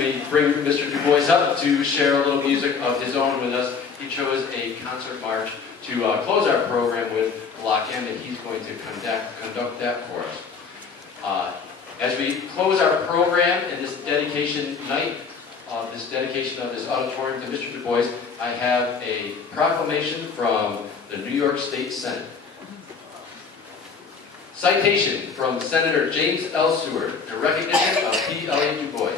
we bring Mr. Dubois up to share a little music of his own with us. He chose a concert march to close our program with Lock In, and he's going to conduct that for us. As we close our program in this dedication night, this dedication of this auditorium to Mr. Dubois, I have a proclamation from the New York State Senate. Citation from Senator James L. Seward in recognition of P. Elliott Dubois.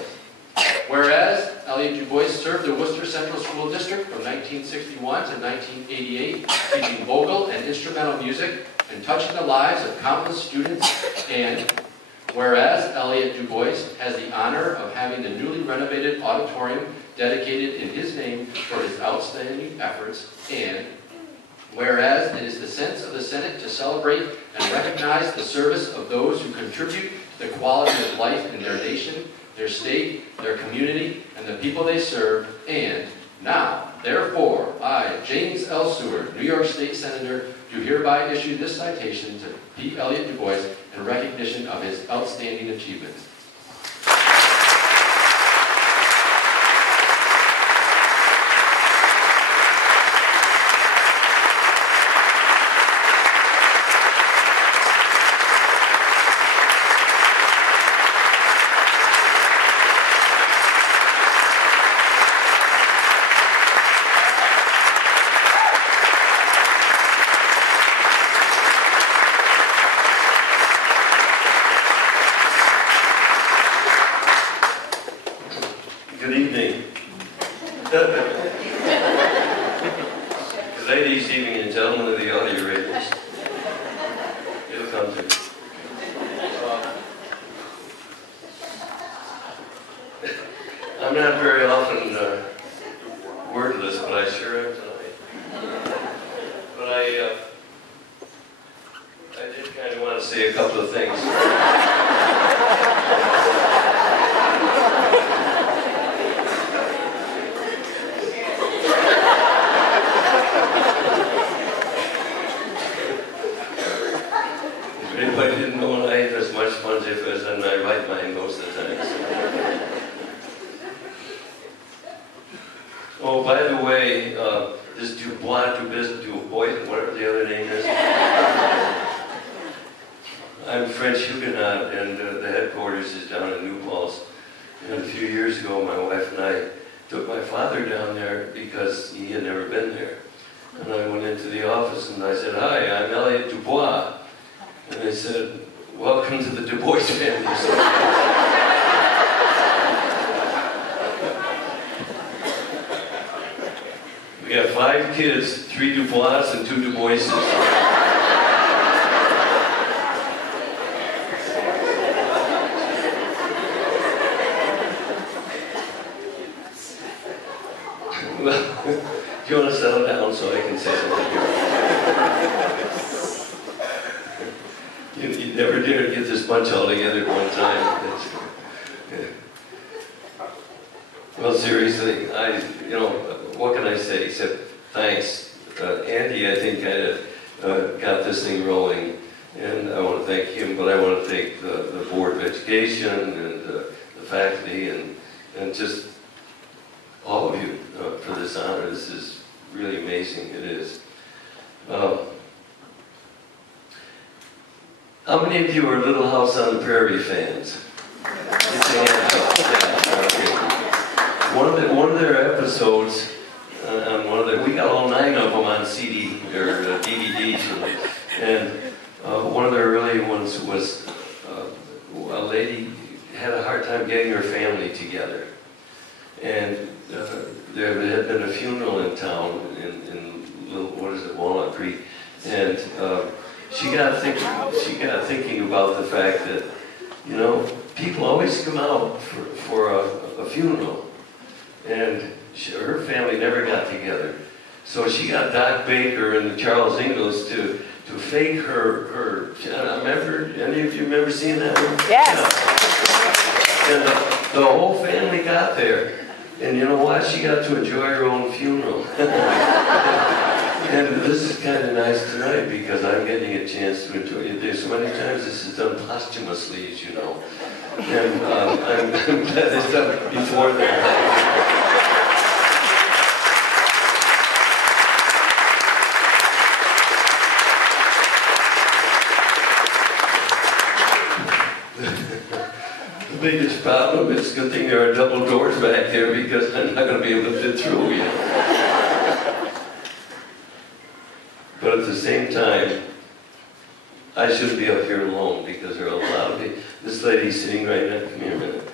Whereas Elliott Dubois served the Worcester Central School District from 1961 to 1988, teaching vocal and instrumental music and touching the lives of countless students, and whereas Elliott Dubois has the honor of having the newly renovated auditorium dedicated in his name for his outstanding efforts, and whereas it is the sense of the Senate to celebrate and recognize the service of those who contribute to the quality of life in their nation, their state, their community, and the people they serve, and now, therefore, I, James L. Seward, New York State Senator, do hereby issue this citation to P. Elliott Dubois in recognition of his outstanding achievements. Good evening. Ladies, evening, and gentlemen of the audio radios. It'll come to me. I'm not very often wordless, but I sure am tonight. But I did kind of want to say a couple of things. If I didn't know I ate as much sponge as in my right mind most of the time. Oh, by the way, this Dubois, whatever the other name is, I'm French Huguenot, and the headquarters is down in New Paltz. And a few years ago, my wife and I took my father down there because he had never been there. And I went into the office and I said, "Hi, I'm Elliott Dubois." And they said, "Welcome to the Dubois family." We have 5 kids, 3 Dubois and 2 Duboises. Well, do you want to settle down so I can say something? You never dare get this bunch all together at one time. Well, seriously, what can I say except thanks. Andy, I think, kind of got this thing rolling, and I want to thank him, but I want to thank the Board of Education and the faculty and just all of you for this honor. This is really amazing. It is. How many of you are Little House on the Prairie fans? Get your hands up. Yeah, one of their episodes, we got all 9 of them on CD or DVD, and one of their early ones was a lady had a hard time getting her family together, and there had been a funeral in town in Walnut Creek, and she got thinking about the fact that, people always come out for a funeral, and her family never got together. So she got Doc Baker and Charles Ingalls to fake her. Any of you remember seeing that one? Yes. Yeah. And the whole family got there. And you know what? She got to enjoy her own funeral. And this is kind of nice tonight because I'm getting a chance to enjoy it. There's so many times this is done posthumously, as you know. And I'm glad they stopped before that. The biggest problem is, good thing there are double doors back there because I'm not going to be able to fit through, you know. But at the same time, I shouldn't be up here alone because there are a lot of people. This lady's sitting right now. Come here a minute.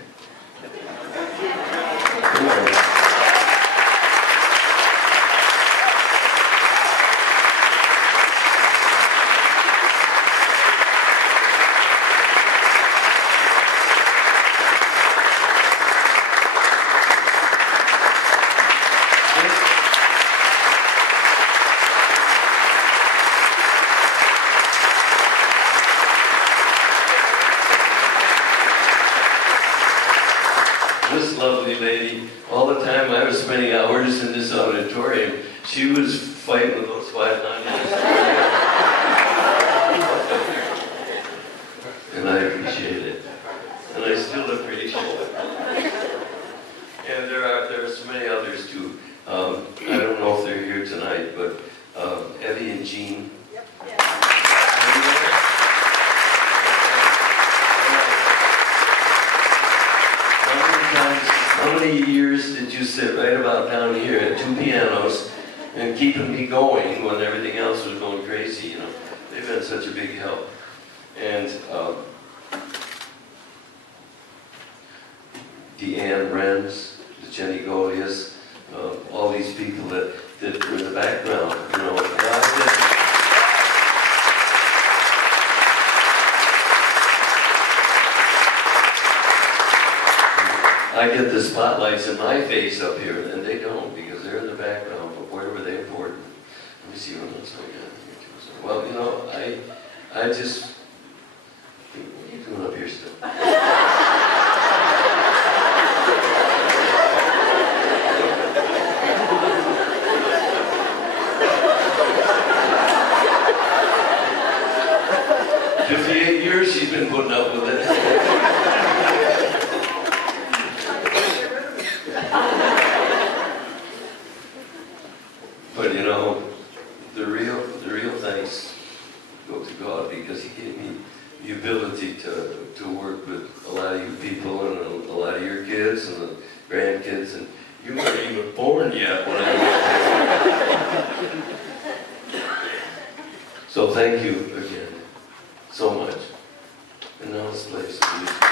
Come on. This lovely lady, all the time I was spending hours in this auditorium, she was fighting with those 5 onions. And I appreciate it. And I still appreciate it. And there are so many others too. I don't know if they're here tonight, but Evie and Jean. How many years did you sit right about down here at 2 pianos and keeping me going when everything else was going crazy, you know? They've been such a big help. And the Ann Wrens, the Jenny Golias, all these people that were in the background, you know. I get the spotlights in my face up here, and they don't because they're in the background, but where were they important? Let me see what else I got here too. So, well, you know, I just, what are you doing up here still? Years she's been putting up with it. But you know, the real thanks go to God because He gave me the ability to work with a lot of you people and a lot of your kids and the grandkids, and you weren't even born yet when I went there. So thank you again so much. And now let's play some music.